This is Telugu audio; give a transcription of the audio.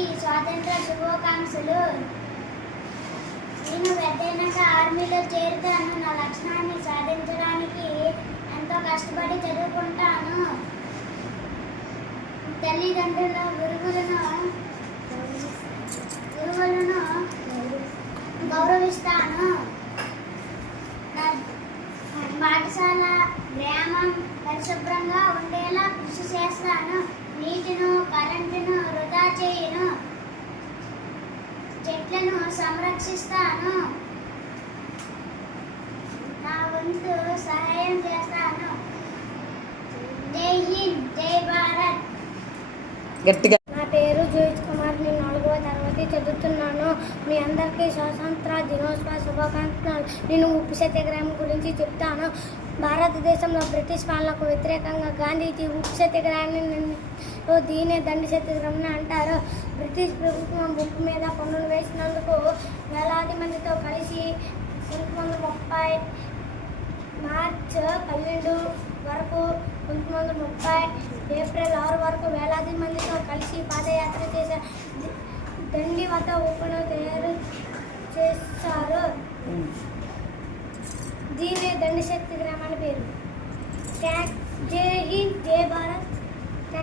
అందరికీ స్వాతంత్ర శుభాకాంక్షలు. నేను పెద్దయినాక ఆర్మీలో చేరుతాను. నా లక్ష్యాన్ని సాధించడానికి ఎంతో కష్టపడి చదువుకుంటాను. తల్లిదండ్రుల గురువులను గౌరవిస్తాను. నా పాఠశాల గ్రామం పరిశుభ్రంగా ఉండేలా కృషి చేస్తాను. నీటిను కరెంటును వృధా చేయను. చెట్లను సంరక్షిస్తాను. నా వంతు సహాయం చేస్తాను. జై హింద్, జై భారత్. గట్టిగా. నా పేరు జోయిత్ కుమార్. నేను 4వ తరగతి చదువుతున్నాను. మీ అందరికీ స్వాతంత్ర దినోత్సవ శుభాకాంక్షలు. నేను ఉప్పు సత్యాగ్రహం గురించి చెప్తాను. భారతదేశంలో బ్రిటిష్ పాలనకు వ్యతిరేకంగా గాంధీజీ ఉప్పు సత్యాగ్రహాన్ని దీనే దండి సత్యాగ్రహం అంటారు. బ్రిటిష్ ప్రభుత్వం ఉప్పు మీద పన్నులు వేసినందుకు వేలాది మందితో కలిసి 1930 మార్చి 12 వరకు 1930 ఏప్రిల్ 6 వరకు వేలాది మందితో కలిసి పాదయాత్ర చేశారు. దండి వద్ద ఉప్పును తయారు చేశారు. దీనే దండి సత్యాగ్రహం అని పేరు. జై హింద్, జై భారత్.